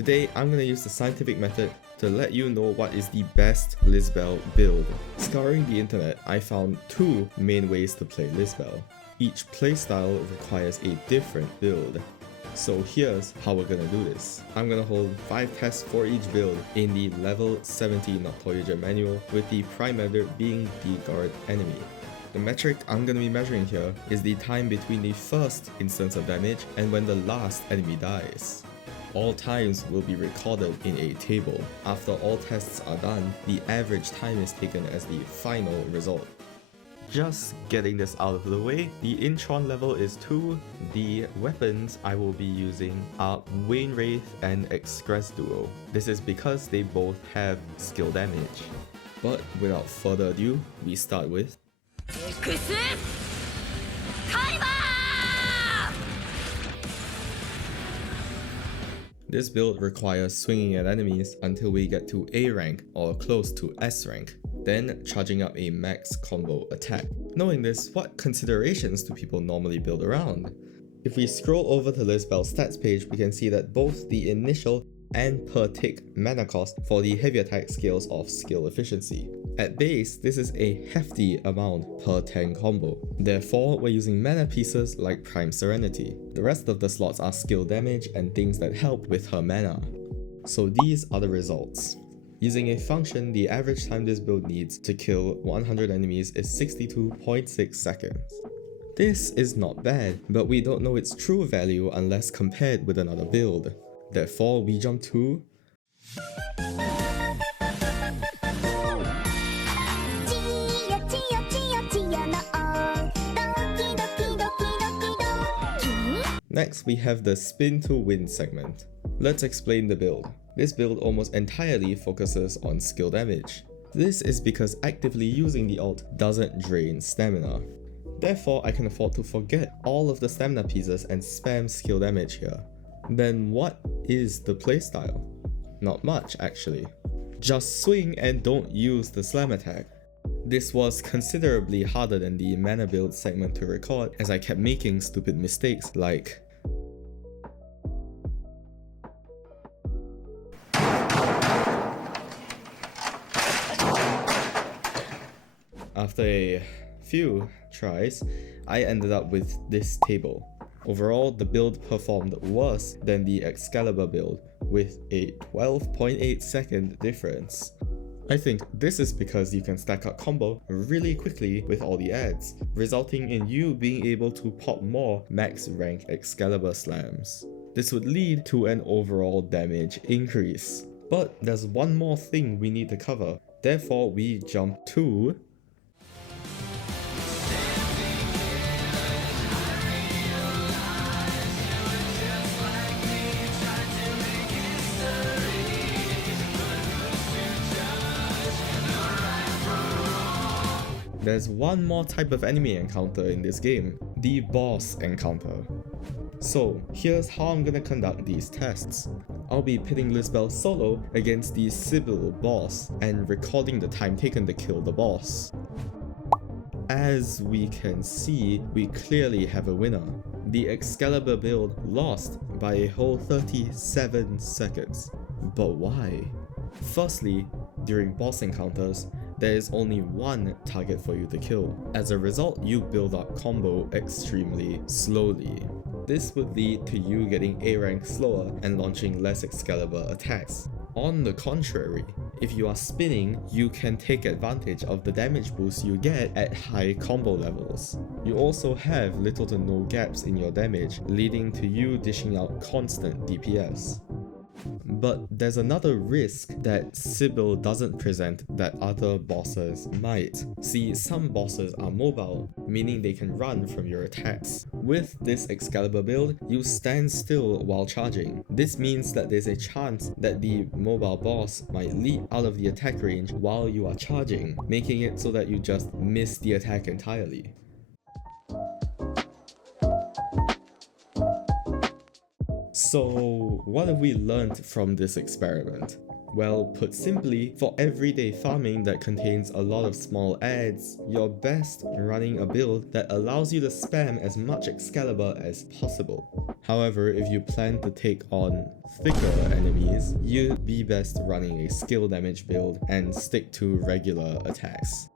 Today, I'm gonna use the scientific method to let you know what is the best Lisbell build. Scouring the internet, I found two main ways to play Lisbell. Each playstyle requires a different build. So here's how we're gonna do this. I'm gonna hold 5 tests for each build in the level 70 Notoyuja manual, with the prime method being the guard enemy. The metric I'm gonna be measuring here is the time between the first instance of damage and when the last enemy dies. All times will be recorded in a table. After all tests are done, the average time is taken as the final result. Just getting this out of the way, the Intron level is 2. The weapons I will be using are Wayne Wraith and Express Duo. This is because they both have skill damage. But without further ado, we start with this build requires swinging at enemies until we get to A rank or close to S rank, then charging up a max combo attack. Knowing this, what considerations do people normally build around? If we scroll over to Lisbell's stats page, we can see that both the initial and per tick mana cost for the heavy attack scales off skill efficiency. At base, this is a hefty amount per 10 combo. Therefore, we're using mana pieces like Prime Serenity. The rest of the slots are skill damage and things that help with her mana. So these are the results. Using a function, the average time this build needs to kill 100 enemies is 62.6 seconds. This is not bad, but we don't know its true value unless compared with another build. Therefore, we jump to Next, we have the spin to win segment. Let's explain the build. This build almost entirely focuses on skill damage. This is because actively using the ult doesn't drain stamina. Therefore, I can afford to forget all of the stamina pieces and spam skill damage here. Then what is the playstyle? Not much actually. Just swing and don't use the slam attack. This was considerably harder than the mana build segment to record, as I kept making stupid mistakes like after a few tries, I ended up with this table. Overall, the build performed worse than the Excalibur build, with a 12.8 second difference. I think this is because you can stack up combo really quickly with all the adds, resulting in you being able to pop more max rank Excalibur slams. This would lead to an overall damage increase. But there's one more thing we need to cover, therefore we jump to there's one more type of enemy encounter in this game, the boss encounter. So here's how I'm gonna conduct these tests. I'll be pitting Lisbell solo against the Sibyl boss and recording the time taken to kill the boss. As we can see, we clearly have a winner. The Excalibur build lost by a whole 37 seconds. But why? Firstly, during boss encounters, there is only one target for you to kill. As a result, you build up combo extremely slowly. This would lead to you getting A rank slower and launching less Excalibur attacks. On the contrary, if you are spinning, you can take advantage of the damage boost you get at high combo levels. You also have little to no gaps in your damage, leading to you dishing out constant DPS. But there's another risk that Sibyl doesn't present that other bosses might. See, some bosses are mobile, meaning they can run from your attacks. With this Excalibur build, you stand still while charging. This means that there's a chance that the mobile boss might leap out of the attack range while you are charging, making it so that you just miss the attack entirely. So what have we learned from this experiment? Well, put simply, for everyday farming that contains a lot of small adds, you're best running a build that allows you to spam as much Excalibur as possible. However, if you plan to take on thicker enemies, you'd be best running a skill damage build and stick to regular attacks.